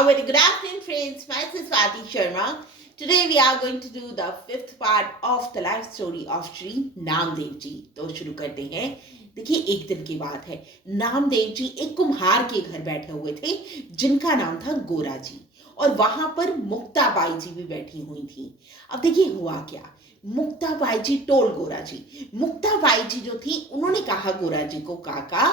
A very good afternoon, friends. Myself Swati Sharma. Today we are going to do the fifth part of the life story of Shri Namdev ji. तो शुरू करते हैं. देखिए, एक दिन की बात है. नामदेव जी एक कुम्हार के घर बैठे हुए थे जिनका नाम था गोरा जी, और वहां पर मुक्ताबाई जी भी बैठी हुई थी. अब देखिए हुआ क्या. मुक्ताबाई जी टोल गोरा जी. मुक्ताबाई जी जो थी उन्होंने कहा गोरा जी को, काका,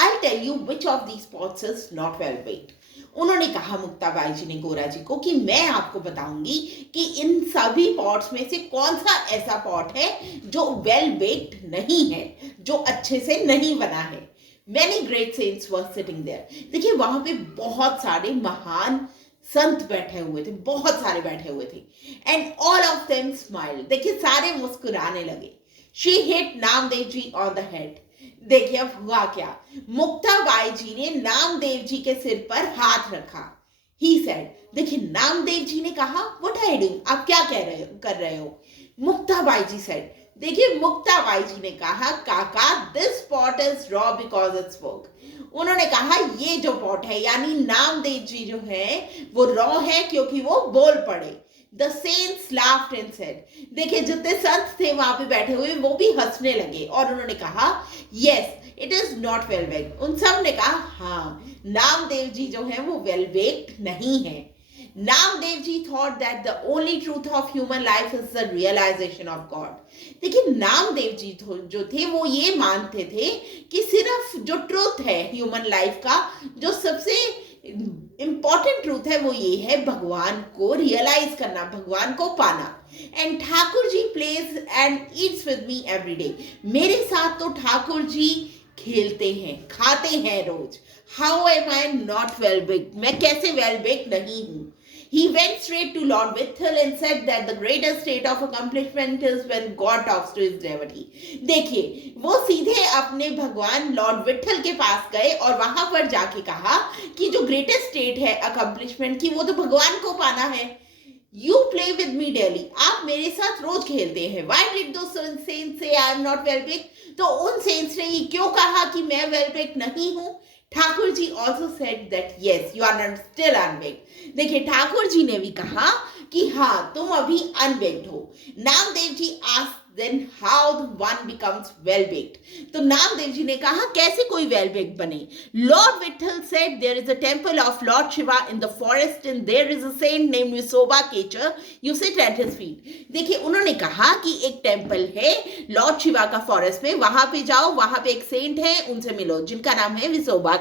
I tell you which of these pots is not well baked. उन्होंने कहा मुक्ताबाई जी ने गोरा जी को कि मैं आपको बताऊंगी कि इन सभी पॉट्स में से कौन सा ऐसा पॉट है जो वेल बेक्ड नहीं है, जो अच्छे से नहीं बना है. Many great saints were sitting there. देखिए वहां पे बहुत सारे महान संत बैठे हुए थे, बहुत सारे बैठे हुए थे. And all of them smiled. देखिए सारे मुस्कुराने लगे. She hit Namdev ji on the head. देखिए अब हुआ क्या. मुक्ताबाई जी ने नामदेव जी के सिर पर हाथ रखा. He said. देखिए नामदेव जी ने कहा, व्हाट आर यू डूइंग, आप क्या कर रहे हो. मुक्ताबाई जी सेड. देखिए मुक्ताबाई जी ने कहा, काका, this pot is raw because it's work. उन्होंने कहा ये जो पॉट है, यानी नामदेव जी जो है वो रॉ है क्योंकि वो बोल पड़े. The saints laughed and said. देखिए जितने संत थे वहां पे बैठे हुए वो भी हंसने लगे और उन्होंने कहा, yes, it is not well baked. उन सब ने कहा, हाँ, नामदेव जी जो है वो well baked नहीं है. Namdev ji thought that the only truth of human life is the realization of God. देखिए नामदेव जी जो थे वो ये मानते थे कि सिर्फ जो ट्रूथ है ह्यूमन लाइफ का, जो सबसे इंपॉर्टेंट ट्रूथ है वो ये है भगवान को रियलाइज करना, भगवान को पाना. And Thakur ji plays and eats with me every day. मेरे साथ तो ठाकुर जी खेलते हैं, खाते हैं रोज. How am I not well baked, मैं कैसे वेल बेक्ड नहीं हूं. He went straight to Lord Vithal and said that the greatest state of accomplishment is when God talks to his devotee. देखिए वो सीधे अपने भगवान लॉर्ड विठल के पास गए और वहां पर जाके कहा कि जो ग्रेटेस्ट स्टेट है अकम्पलिशमेंट की वो तो भगवान को पाना है. You play with me daily. आप मेरे साथ रोज खेलते हैं. Why did those saints say I am not well baked? तो उन सेंट्स ने ये क्यों कहा कि मैं वेल बेक्ड नहीं हूं. Thakur ji also said that yes you are not still unbaked. देखिए ठाकुर जी ने भी कहा कि हाँ तुम अभी अनबेक्ड हो. Namdev ji asked then how one becomes well baked. तो नामदेव जी ने कहा कैसे कोई वेल बेक्ड बने. Lord Vitthal said there is a temple of lord Shiva in the forest and there is a saint named Visoba Khechar, you sit at his feet. देखिए उन्होंने कहा कि एक टेम्पल है लॉर्ड शिवा का फॉरेस्ट में, वहां पे जाओ, वहां पे एक सेंट है, उनसे मिलो जिनका नाम है विसोबा.